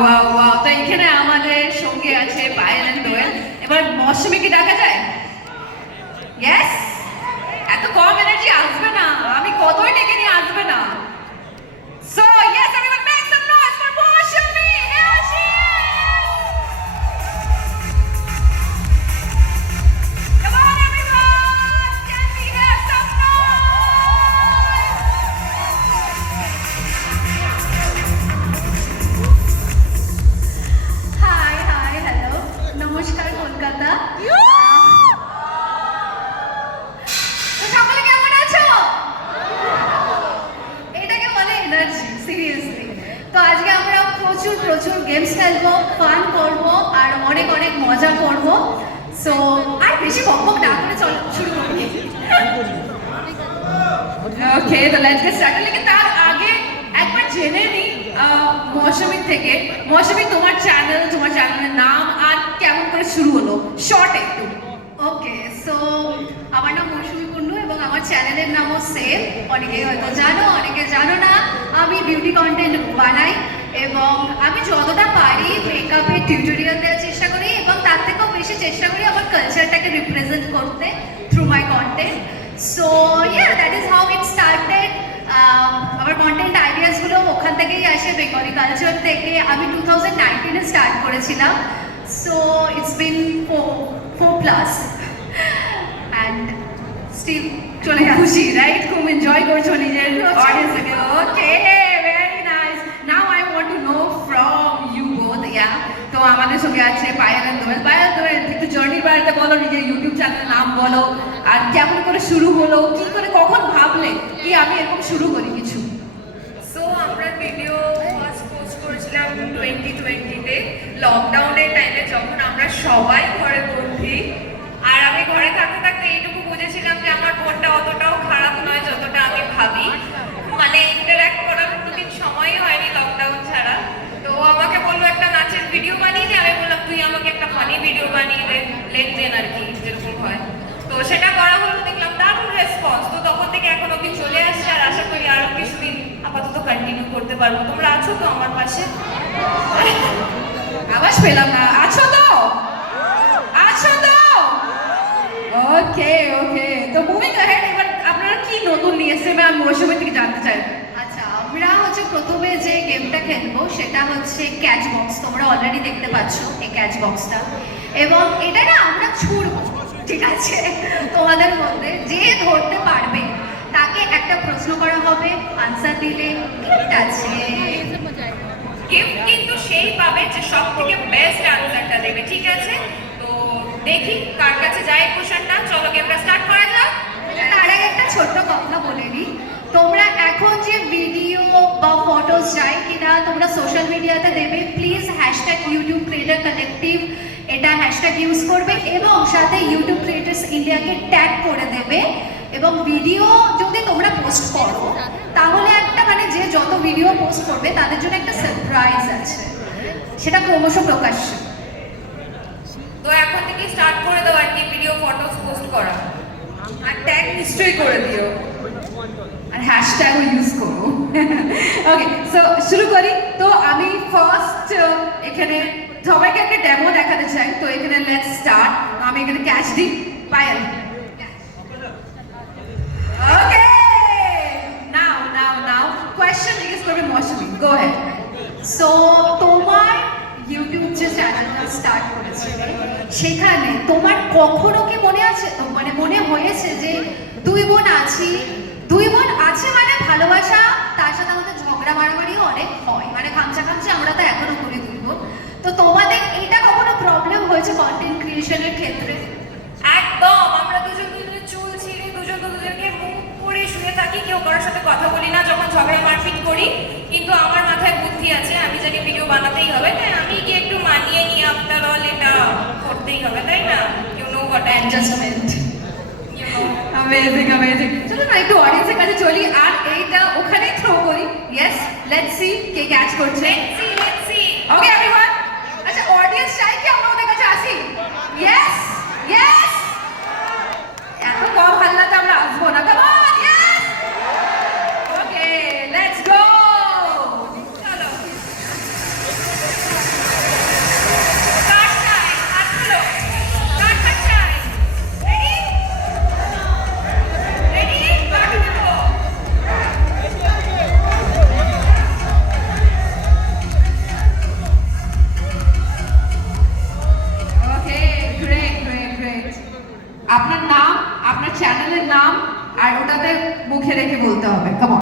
Wow wow, তো এখানে আমাদের সঙ্গে আছে পায়েল এন্ড দোয়েল। এবার মৌসুমীকে ডাকা যায়? ইয়েস। এত কম এনার্জি আসবে না, আমি কতই ডেকে নিয়ে আসবে না। So yes, everyone make some noise for Mousumi. Here she is. Come on everyone, can we hear some hi hi hello, নমস্কার কলকাতা। তো সকলে কেমন আছো? এটাকে বলে এনার্জি, সিরিয়াসলি। তো আজকে আমরা প্রচুর প্রচুর গেমস খেলবো, ফান করব আর অনেক অনেক মজা করব। সো আর বেশি বকবক না করে চলো শুরু করি। ওকে, তো লেটস গেট স্টার্টেড। লেকিন তার আগে একবার জেনে নি মৌসুমীর থেকে। মৌসুমী, তোমার চ্যানেলের নাম আর কেমন করে শুরু হলো, শর্ট একটু। ওকে, সো আমার নাম মৌসুমী কুন্ডু এবং আমার চ্যানেলের নামও সেম। অনেকেই হয়তো জানো, অনেকে জানো না। আমি বিউটি কন্টেন্ট বানাই এবং আমি যতটা পারি মেকআপের টিউটোরিয়াল দেওয়ার চেষ্টা করি এবং তার থেকেও বেশি চেষ্টা করি আমার কালচারটাকে রিপ্রেজেন্ট করতে through my content. So yeah, that is how it started. আমার কন্টেন্ট আইডিয়াসগুলো ওখান থেকেই আসে, বেঙ্গলি কালচার থেকে। আমি 2019-এ স্টার্ট করেছিলাম। So it's been 4+ and still চলে খুশি, যাচ্ছি। রাইট? খুব এনজয় করছো নিজের অডিয়েন্সকে। Okay, very nice. Now I want to know from you both. Yeah, তো আমাদের সঙ্গে আছে পায়েল এন্ড দোয়েল। পায়েল, দোয়েল, একটু জার্নির বাড়িতে বলো, নিজের ইউটিউব চ্যানেলের নাম বলো আর কেমন করে শুরু হলো, কি করে, কখন ভাবলে কি আমি এরকম শুরু করি কিছু? সো আমরা ভিডিও ফার্স্ট পোস্ট করেছিলাম 2020-তে, লকডাউনের টাইমে, যখন আমরা সবাই ঘরে বন্দি। আর আমি ঘরে থাকতে থাকতে এইটুকু বুঝেছিলাম যে আমার বোনটা অতটাও খারাপ নয় যতটা আমি ভাবি। মানে ইন্টারঅ্যাক্ট করার কোনোদিন সময়ই হয়নি লকডাউন ছাড়া। তো ও আমাকে বললো একটা নাচের ভিডিও বানিয়ে দে। আমি বললাম তুই আমাকে একটা ফানি ভিডিও বানিয়ে দে, লেনদেন আর কি যেরকম হয়। তো সেটা করা হলো, দেখলাম দারুণ রেসপন্স। তো তখন থেকে এখন অব্দি চলে আসছে আর আশা করি আরো কিছুদিন আপাতত কন্টিনিউ করতে পারবো। তোমরা আছো তো আমার পাশে? আওয়াজ পেলাম না। আছো তো? আছো তো? ওকে ওকে, তো মুভিং অ্যাহেড, এবার আপনারা কি নতুন নিয়ে এসেছেন আমি মৌসুমী থেকে জানতে চাই। আচ্ছা, আমরা হচ্ছে প্রথমে যে গেমটা খেলবো সেটা হচ্ছে ক্যাচ বক্স। তোমরা অলরেডি দেখতে পাচ্ছ এই ক্যাচ বক্সটা, এবং এটা না আমরা ছুড়বো, ঠিক আছে? তোমাদের মধ্যে যে ধরতে পারবে তাকে একটা প্রশ্ন করা হবে, আনসার দিলে গিফট আছে। গিফট কিন্তু সেই পাবে যে সব থেকে বেস্ট আনসারটা দেবে, ঠিক আছে? তো দেখি কার কাছে যায় কোশ্চেনটা। চলো গেমটা স্টার্ট করা যাক। তার আগে একটা ছোট্ট কথা বলে নিই, তোমরা এখন যে ভিডিও বা ফটোস চাই কিনা তোমরা সোশ্যাল মিডিয়াতে দেবে, please hashtag YouTube creator collective এটা হ্যাশট্যাগ ইউজ করবে এবং সাথে ইউটিউব ক্রিয়েটার্স ইন্ডিয়াকে ট্যাগ করে দেবে। এবং ভিডিও যদি তোমরা পোস্ট করো তাহলে একটা মানে যে যত ভিডিও পোস্ট করবে তাদের জন্য একটা সারপ্রাইজ আছে, সেটা ক্রমশ প্রকাশ্য। তো এখন থেকে স্টার্ট করে দাও আর কি ভিডিও ফটোস পোস্ট করা। আর ট্যাগ নিশ্চয়ই করে দিও আর হ্যাশট্যাগও ইউজ করো। ওকে, সো শুরু করি। তো আমি ফার্স্ট এখানে সবাইকে একটা ডেমো দেখাতে চাই। তো এখানে লেটস স্টার্ট। আমি এখানে ক্যাচ দিই, পায়েল। ওকে, নাও নাও নাও কোয়েশ্চেন জিজ্ঞেস করবে মৌসুমী, গো হেড। সো তোমার ইউটিউব যে চ্যানেলটা স্টার্ট করেছিলে সেখানে তোমার কখনো কি মনে আছে, মানে মনে হয়েছে যে দুই বোন আছে মানে ভালোবাসা, তার সাথে আমাদের ঝগড়া মারামারিও অনেক হয়, মানে খামচা আমরা তো এখনো করি দুই বোন। তো তোমাদের এটা কখনো প্রবলেম হয়েছে কন্টেন্ট ক্রিয়েশনের ক্ষেত্রে? একদম, আমরা দুজন দুজনের চুল ছিঁড়ে দুজনকে মুখ করে শুয়ে থাকি, কেউ কারোর সাথে কথা বলি না যখন ঝগড়া মারপিট করি। কিন্তু আমার মাথায় বুদ্ধি আছে, আমি জানি ভিডিও বানাতেই হবে, তাই আমি কি একটু মানিয়ে নিই। আফটার অল এটা করতেই হবে, তাই না? You know what adjustment. Amazing amazing. চলো না একটু অডিয়েন্সের কাছে চলি আর এইটা ওখানেই থ্রো করি। ইয়েস, লেটস সি কে ক্যাচ করছে। Let's see. ওকে এভরিওয়ান, আচ্ছা অডিয়েন্স চাই কি আমরা ওদের কাছে আসি? ইয়েস ইয়েস, এত কম হাল্লাতে আমরা আসবো না। Come on, yes. Okay let's go. চলো। মুখে রেখে বলতে হবে। Come on.